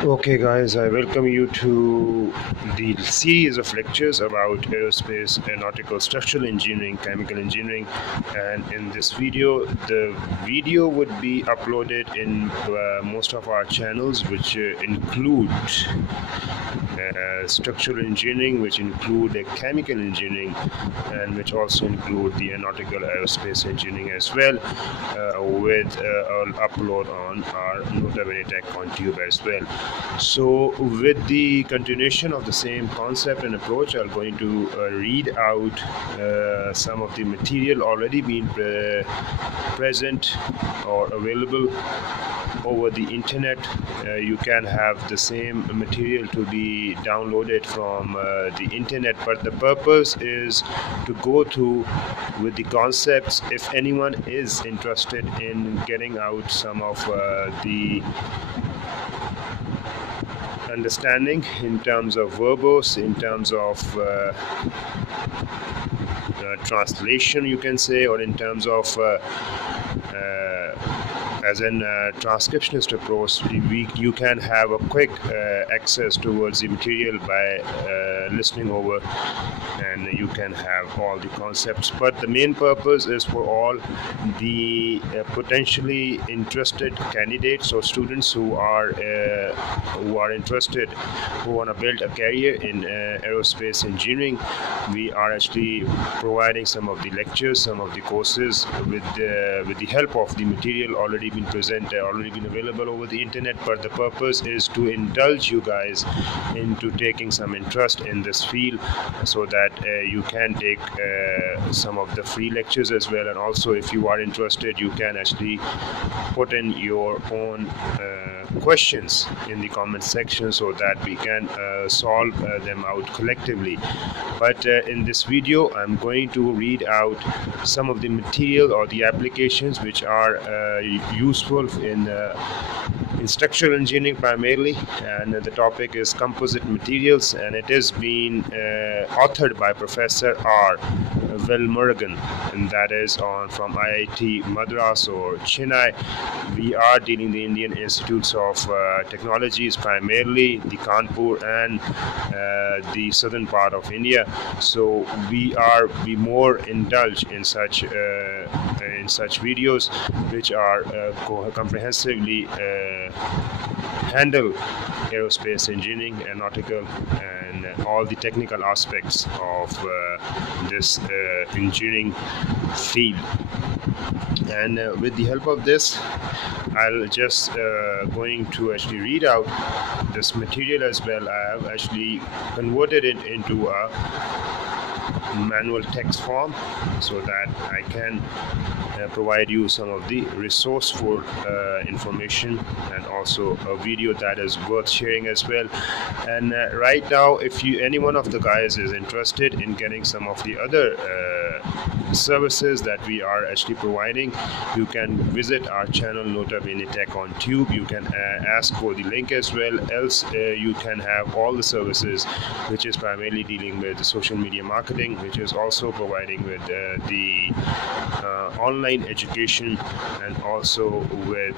Okay, guys, I welcome you to the series of lectures about aerospace, aeronautical, structural engineering, chemical engineering. And in this video, the video would be uploaded in most of our channels, which include structural engineering, which include chemical engineering, and which also include the aeronautical aerospace engineering as well, with an upload on our Nota Bene Tech on Tube as well. So with the continuation of the same concept and approach, I'm going to read out some of the material already being present or available over the internet. You can have the same material to be downloaded from the internet, but the purpose is to go through with the concepts if anyone is interested in getting out some of the understanding in terms of verbose, in terms of translation, you can say, or in terms of as a transcriptionist approach, you can have a quick access towards the material by listening over, and you can have all the concepts. But the main purpose is for all the potentially interested candidates or students who are interested, who want to build a career in aerospace engineering. We are actually providing some of the lectures, some of the courses with the help of the material already been presented, already been available over the internet. But the purpose is to indulge you guys into taking some interest in this field, so that you can take some of the free lectures as well. And also, if you are interested, you can actually put in your own questions in the comment section so that we can solve them out collectively. But in this video, I'm going to read out some of the material or the applications which are useful in structural engineering primarily, and the topic is composite materials, and it is being authored by Professor R. Velurugan, and that is from IIT Madras or Chennai. We are dealing the Indian Institutes of Technologies, primarily the Kanpur and the southern part of India. So we more indulge in such videos which are comprehensively handle aerospace engineering, aeronautical, and all the technical aspects of this engineering field. And with the help of this, I'll just going to actually read out this material as well. I have actually converted it into a manual text form so that I can provide you some of the resourceful information, and also a video that is worth sharing as well. And right now, if any one of the guys is interested in getting some of the other services that we are actually providing, you can visit our channel Nota Bene Tech on Tube. You can ask for the link as well. Else you can have all the services, which is primarily dealing with the social media marketing, which is also providing with the online education, and also with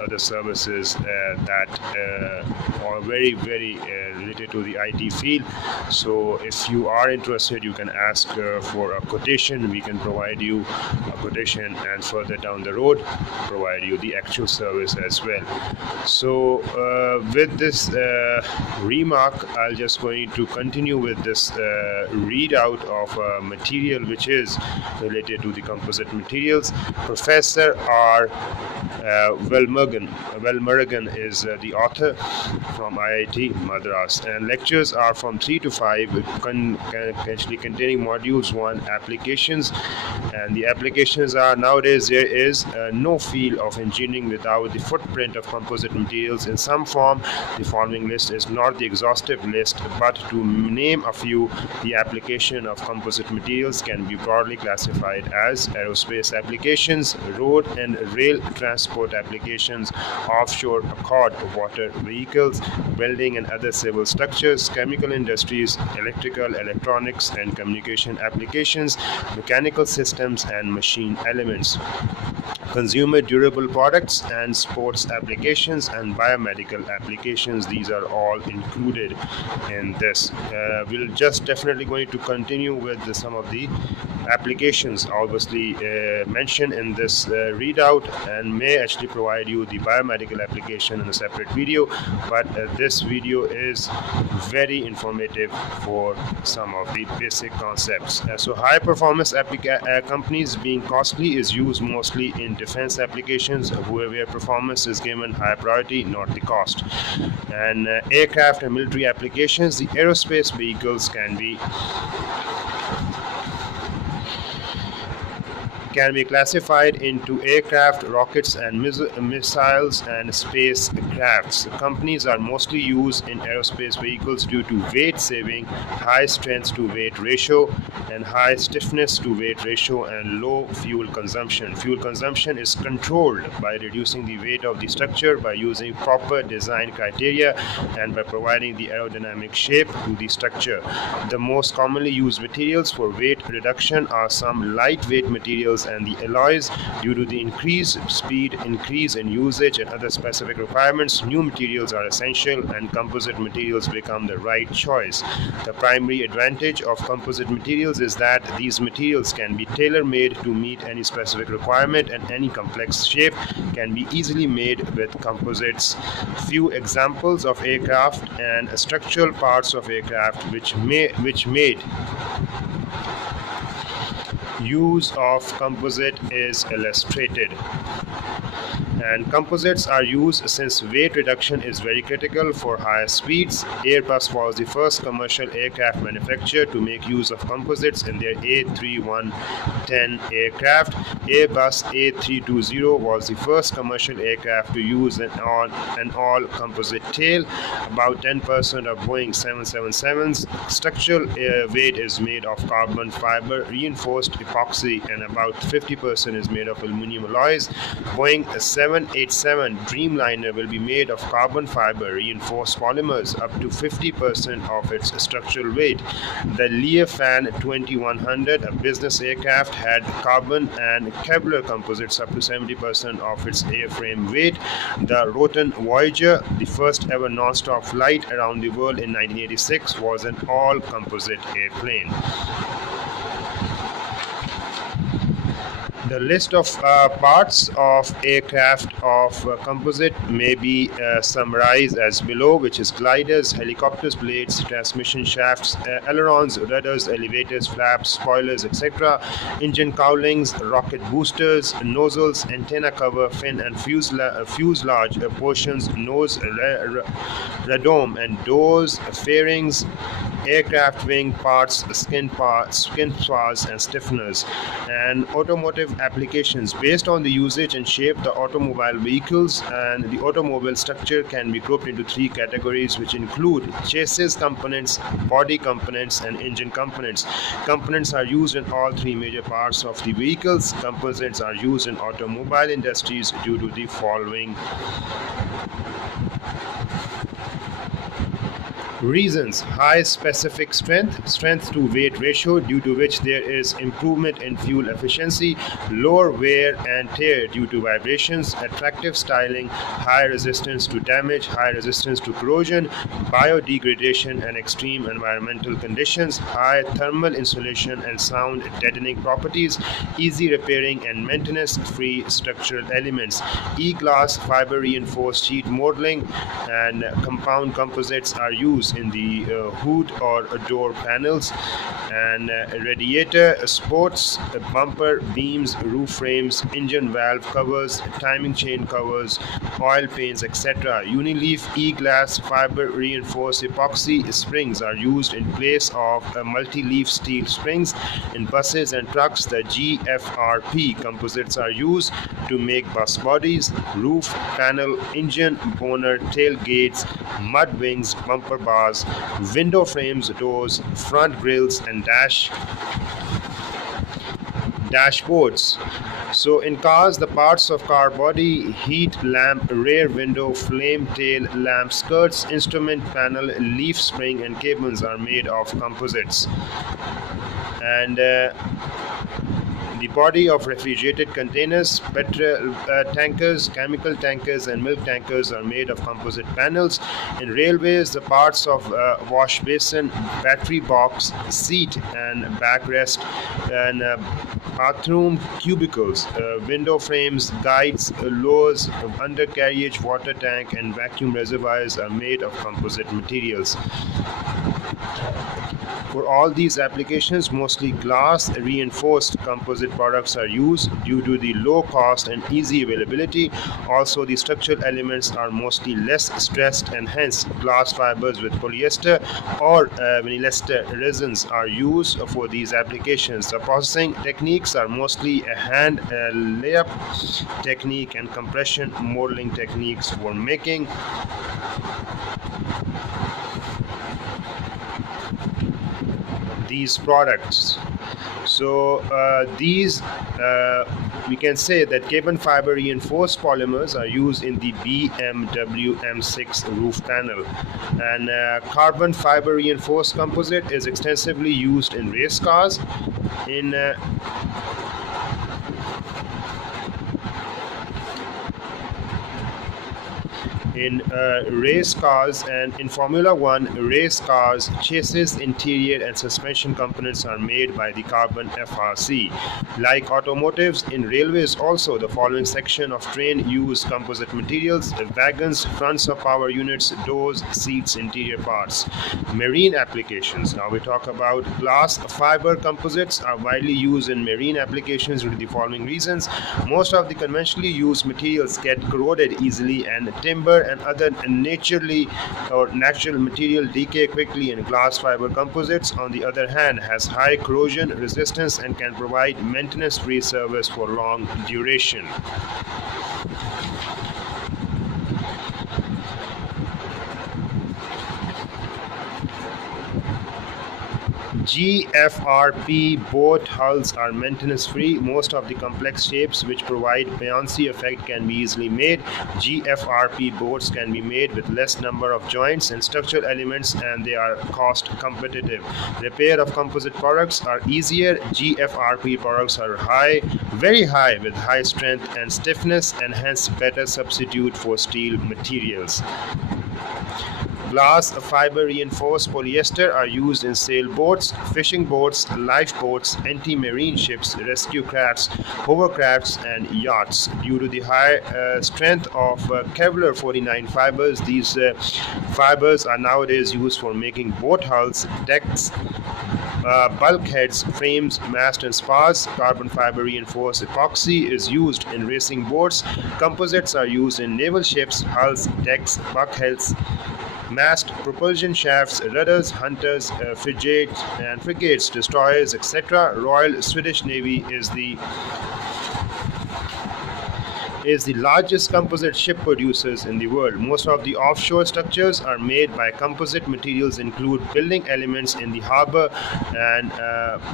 other services that are very related to the IT field. So if you are interested, you can ask for a quotation. We can provide you a quotation, and further down the road provide you the actual service as well. So with this remark, I'll just going to continue with this readout of material which is related to the composite materials. Professor R. Velurugan is the author from IIT Madras, and lectures are from 3 to 5, actually containing modules 1 applications. And the applications are: nowadays there is no field of engineering without the footprint of composite materials in some form. The following list is not the exhaustive list, but to name a few, the application of composite materials can be broadly classified as aerospace applications, road and rail transport applications, offshore accord water vehicles, building and other civil structures, chemical industries, electrical, electronics and communication applications, mechanical systems and machine elements. consumer durable products and sports applications and biomedical applications. These are all included in this. We'll just definitely going to continue with some of the applications obviously mentioned in this readout, and may actually provide you the biomedical application in a separate video, but this video is very informative for some of the basic concepts. So high performance companies being costly is used mostly in defense applications where performance is given high priority, not the cost. And aircraft and military applications, the aerospace vehicles can be classified into aircraft, rockets, and missiles and spacecrafts. Companies are mostly used in aerospace vehicles due to weight saving, high strength to weight ratio, and high stiffness to weight ratio, and low fuel consumption. Fuel consumption is controlled by reducing the weight of the structure by using proper design criteria and by providing the aerodynamic shape to the structure. The most commonly used materials for weight reduction are some lightweight materials and the alloys. Due to the increased speed, increase in usage, and other specific requirements, new materials are essential and composite materials become the right choice. The primary advantage of composite materials is that these materials can be tailor-made to meet any specific requirement, and any complex shape can be easily made with composites. Few examples of aircraft and structural parts of aircraft which made use of composite is illustrated. And composites are used since weight reduction is very critical for higher speeds. Airbus was the first commercial aircraft manufacturer to make use of composites in their A310 aircraft. Airbus A320 was the first commercial aircraft to use an all composite tail. About 10% of Boeing 777's structural weight is made of carbon fiber reinforced epoxy, and about 50% is made of aluminum alloys. Boeing 787 Dreamliner will be made of carbon fiber reinforced polymers up to 50% of its structural weight. The Learfan 2100, a business aircraft, had carbon and Kevlar composites up to 70% of its airframe weight. The Roton Voyager, the first ever non-stop flight around the world in 1986, was an all-composite airplane. The list of parts of aircraft of composite may be summarized as below, which is gliders, helicopters, blades, transmission shafts, ailerons, rudders, elevators, flaps, spoilers, etc., engine cowlings, rocket boosters, nozzles, antenna cover, fin and fuselage portions, nose, radome and doors, fairings, aircraft wing parts, skin spars and stiffeners. And automotive applications. Based on the usage and shape, the automobile vehicles and the automobile structure can be grouped into three categories, which include chassis components, body components, and engine components. Components are used in all three major parts of the vehicles. Composites are used in automobile industries due to the following reasons: high specific strength to weight ratio, due to which there is improvement in fuel efficiency, lower wear and tear due to vibrations, attractive styling, high resistance to damage, high resistance to corrosion, biodegradation and extreme environmental conditions, high thermal insulation and sound deadening properties, easy repairing and maintenance, free structural elements. E-glass fiber reinforced sheet modeling and compound composites are used in the hood or door panels, and radiator, sports, bumper, beams, roof frames, engine valve covers, timing chain covers, oil paints, etc. Unileaf e-glass fiber reinforced epoxy springs are used in place of multi-leaf steel springs. In buses and trucks, the GFRP composites are used to make bus bodies, roof, panel, engine, boner, tailgates, mud wings, bumper bars, window frames, doors, front grills, and dashboards. So in cars, the parts of car body, heat lamp, rear window, flame tail lamp, skirts, instrument panel, leaf spring, and cables are made of composites. And the The body of refrigerated containers, petrol tankers, chemical tankers, and milk tankers are made of composite panels. In railways, the parts of wash basin, battery box, seat and backrest, and bathroom cubicles, window frames, guides, lowers, undercarriage water tank, and vacuum reservoirs are made of composite materials. For all these applications, mostly glass reinforced composite products are used due to the low cost and easy availability. Also, the structural elements are mostly less stressed, and hence glass fibers with polyester or vinylester resins are used for these applications. The processing techniques are mostly a hand layup technique and compression molding techniques for making these products. So we can say that carbon fiber reinforced polymers are used in the BMW M6 roof panel, and carbon fiber reinforced composite is extensively used in race cars, in race cars, and in Formula One race cars, chassis, interior and suspension components are made by the carbon FRC. Like automotives, in railways also the following section of train use composite materials: wagons, fronts of power units, doors, seats, interior parts. Marine applications. Now we talk about glass fiber composites are widely used in marine applications due to the following reasons. Most of the conventionally used materials get corroded easily, and timber and other natural material decay quickly, and glass fiber composites, on the other hand, has high corrosion resistance and can provide maintenance-free service for long duration. GFRP boat hulls are maintenance-free. Most of the complex shapes which provide buoyancy effect can be easily made. GFRP boats can be made with less number of joints and structural elements, and they are cost competitive. Repair of composite products are easier. GFRP products are very high, with high strength and stiffness, and hence better substitute for steel materials. Glass fiber reinforced polyester are used in sailboats, fishing boats, lifeboats, anti-marine ships, rescue crafts, hovercrafts, and yachts. Due to the high strength of Kevlar 49 fibers, these fibers are nowadays used for making boat hulls, decks, bulkheads, frames, masts, and spars. Carbon fiber reinforced epoxy is used in racing boats. Composites are used in naval ships, hulls, decks, bulkheads, mast, propulsion shafts, rudders, hunters, frigates, destroyers, etc. Royal Swedish Navy is the largest composite ship producers in the world. Most of the offshore structures are made by composite materials, include building elements in the harbor and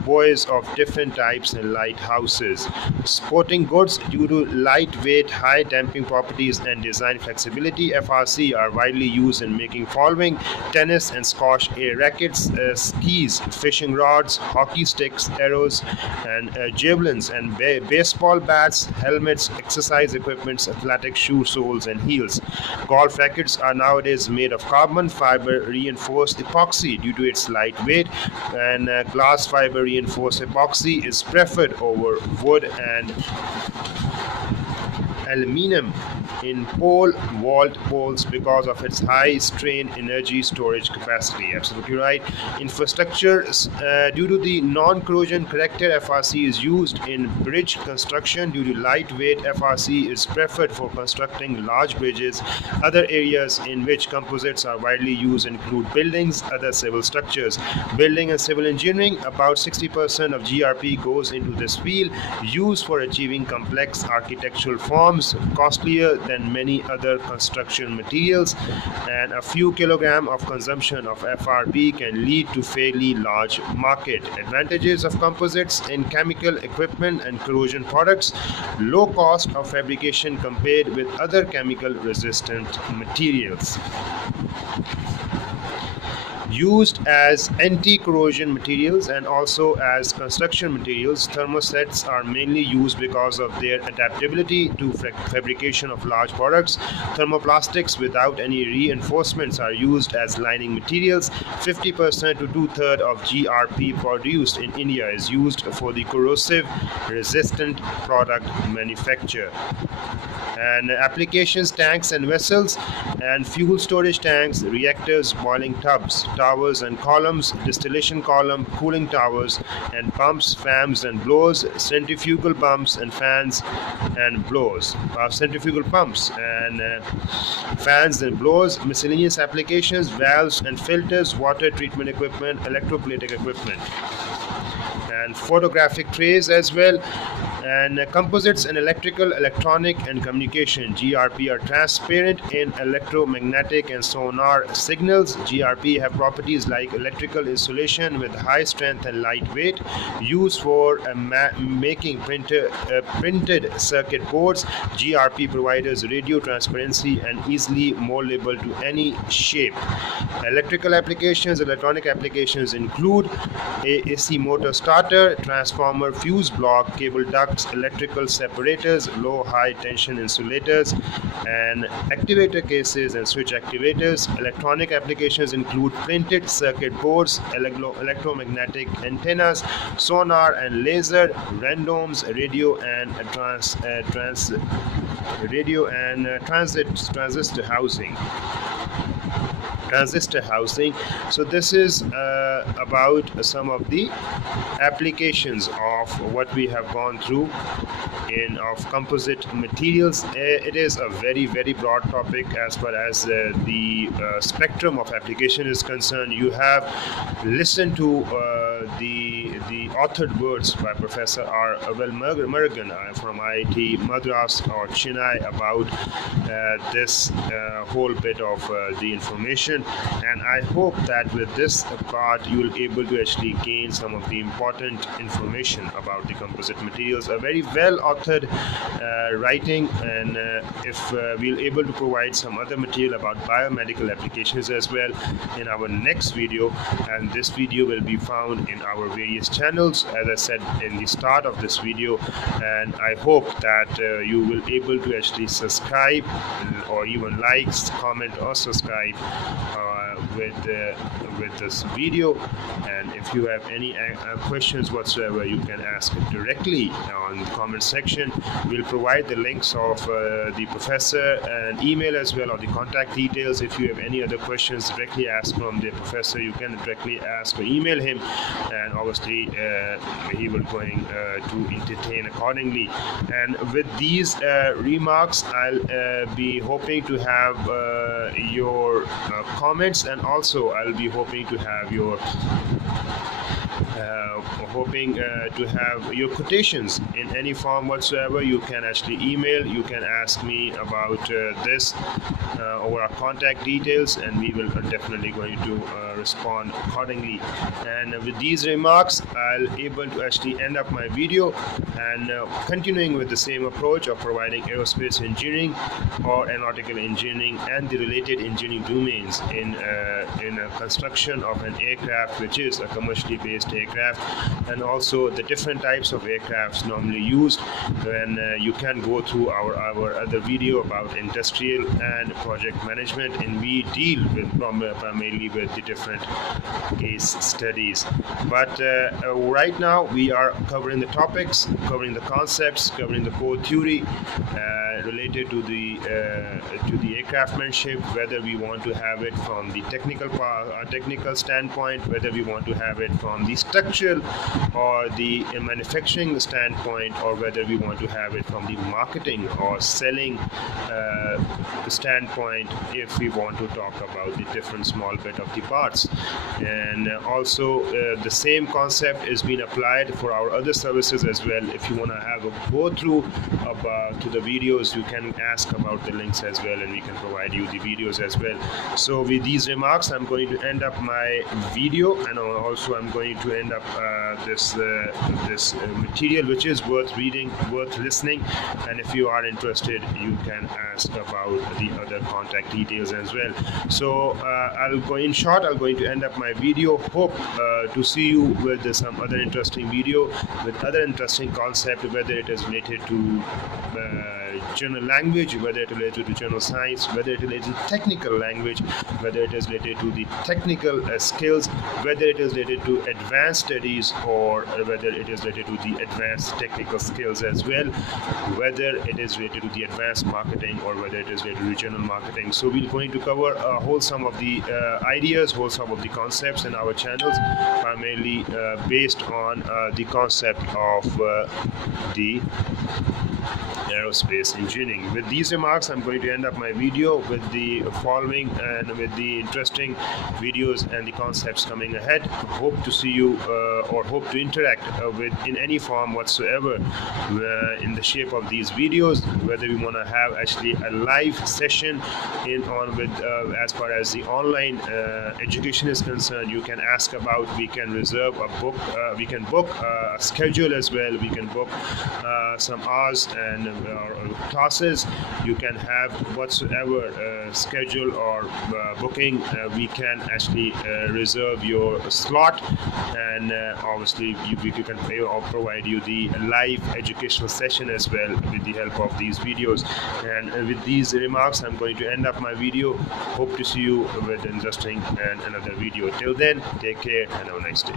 buoys of different types and lighthouses. Sporting goods, due to lightweight, high damping properties and design flexibility, FRC are widely used in making following: tennis and squash rackets, skis, fishing rods, hockey sticks, arrows, and javelins, and baseball bats, helmets, exercise equipment, athletic shoe soles, and heels. Golf rackets are nowadays made of carbon fiber reinforced epoxy due to its light weight, and glass fiber reinforced epoxy is preferred over wood and aluminum in pole vault poles because of its high strain energy storage capacity. Absolutely right. Infrastructure, due to the non-corrosion character, FRC is used in bridge construction. Due to lightweight, FRC is preferred for constructing large bridges. Other areas in which composites are widely used include buildings, other civil structures. Building and civil engineering, about 60% of GRP goes into this field, used for achieving complex architectural forms, costlier than many other construction materials, and a few kilograms of consumption of FRP can lead to fairly large market. Advantages of composites in chemical equipment and corrosion products: low cost of fabrication compared with other chemical resistant materials. Used as anti-corrosion materials and also as construction materials, thermosets are mainly used because of their adaptability to fabrication of large products. Thermoplastics without any reinforcements are used as lining materials. 50% to two-thirds of GRP produced in India is used for the corrosive resistant product manufacture. And applications: tanks and vessels and fuel storage tanks, reactors, boiling tubs, towers and columns, distillation column, cooling towers and pumps, fans and blowers, centrifugal pumps and fans and blowers, centrifugal pumps and fans and blowers, miscellaneous applications, valves and filters, water treatment equipment, electroplating equipment, and photographic trays as well. And composites and electrical, electronic and communication. GRP are transparent in electromagnetic and sonar signals. GRP have properties like electrical insulation with high strength and lightweight, used for making printed circuit boards. GRP provides radio transparency and easily moldable to any shape. Electrical applications, electronic applications include AC motor starter, transformer, fuse block, cable duct, electrical separators, low high tension insulators, and activator cases and switch activators. Electronic applications include printed circuit boards, electromagnetic antennas, sonar and laser, randoms, radio and transistor housing. So this is about some of the applications of what we have gone through of composite materials. It is a very broad topic as far as the spectrum of application is concerned. You have listened to the authored words by Professor Velurugan from IIT Madras or Chennai about this whole bit of the information, and I hope that with this part you will be able to actually gain some of the important information about the composite materials. A very well authored writing, and if we'll able to provide some other material about biomedical applications as well in our next video, and this video will be found in our various channels, as I said in the start of this video, and I hope that you will able to actually subscribe or even like, comment or subscribe with this video. And if you have any questions whatsoever, you can ask it directly on the comment section. We'll provide the links of the professor and email as well, or the contact details. If you have any other questions, directly ask from the professor. You can directly ask or email him, and obviously he will going to entertain accordingly. And with these remarks, I'll be hoping to have your comments, and also I'll be hoping to have your quotations in any form whatsoever. You can actually email, you can ask me about this over our contact details, and we will definitely going to respond accordingly. And with these remarks, I'll able to actually end up my video, and continuing with the same approach of providing aerospace engineering or aeronautical engineering and the related engineering domains in construction of an aircraft, which is a commercially based aircraft, and also the different types of aircrafts normally used. When you can go through our other video about industrial and project management, and we deal with primarily with the different case studies. But right now we are covering the topics, covering the concepts, covering the core theory related to the aircraftmanship, whether we want to have it from the technical standpoint, whether we want to have it from the structural or the manufacturing standpoint, or whether we want to have it from the marketing or selling standpoint, if we want to talk about the different small bit of the parts. And also the same concept is being applied for our other services as well. If you want to have a go through to the videos links, you can ask about the links as well, and we can provide you the videos as well. So with these remarks, I'm going to end up my video, and also I'm going to end up this material, which is worth reading, worth listening. And if you are interested, you can ask about the other contact details as well. So I'm going to end up my video. Hope to see you with some other interesting video with other interesting concept, whether it is related to general language, whether it is related to general science, whether it is related to technical language, whether it is related to the technical skills, whether it is related to advanced studies, or whether it is related to the advanced technical skills as well, whether it is related to the advanced marketing, or whether it is related to general marketing. So we're going to cover a whole sum of the ideas, whole sum of the concepts in our channels, primarily based on the concept of the aerospace engineering. With these remarks, I'm going to end up my video with the following and with the interesting videos and the concepts coming ahead. Hope to see you or hope to interact with in any form whatsoever in the shape of these videos, whether we want to have actually a live session as far as the online education is concerned. You can ask about, we can reserve a book, we can book a schedule as well, we can book some hours and classes. You can have whatsoever schedule or booking. We can actually reserve your slot, and obviously we can provide you the live educational session as well with the help of these videos. And with these remarks, I'm going to end up my video. Hope to see you with interesting and another video. Till then, take care and have a nice day.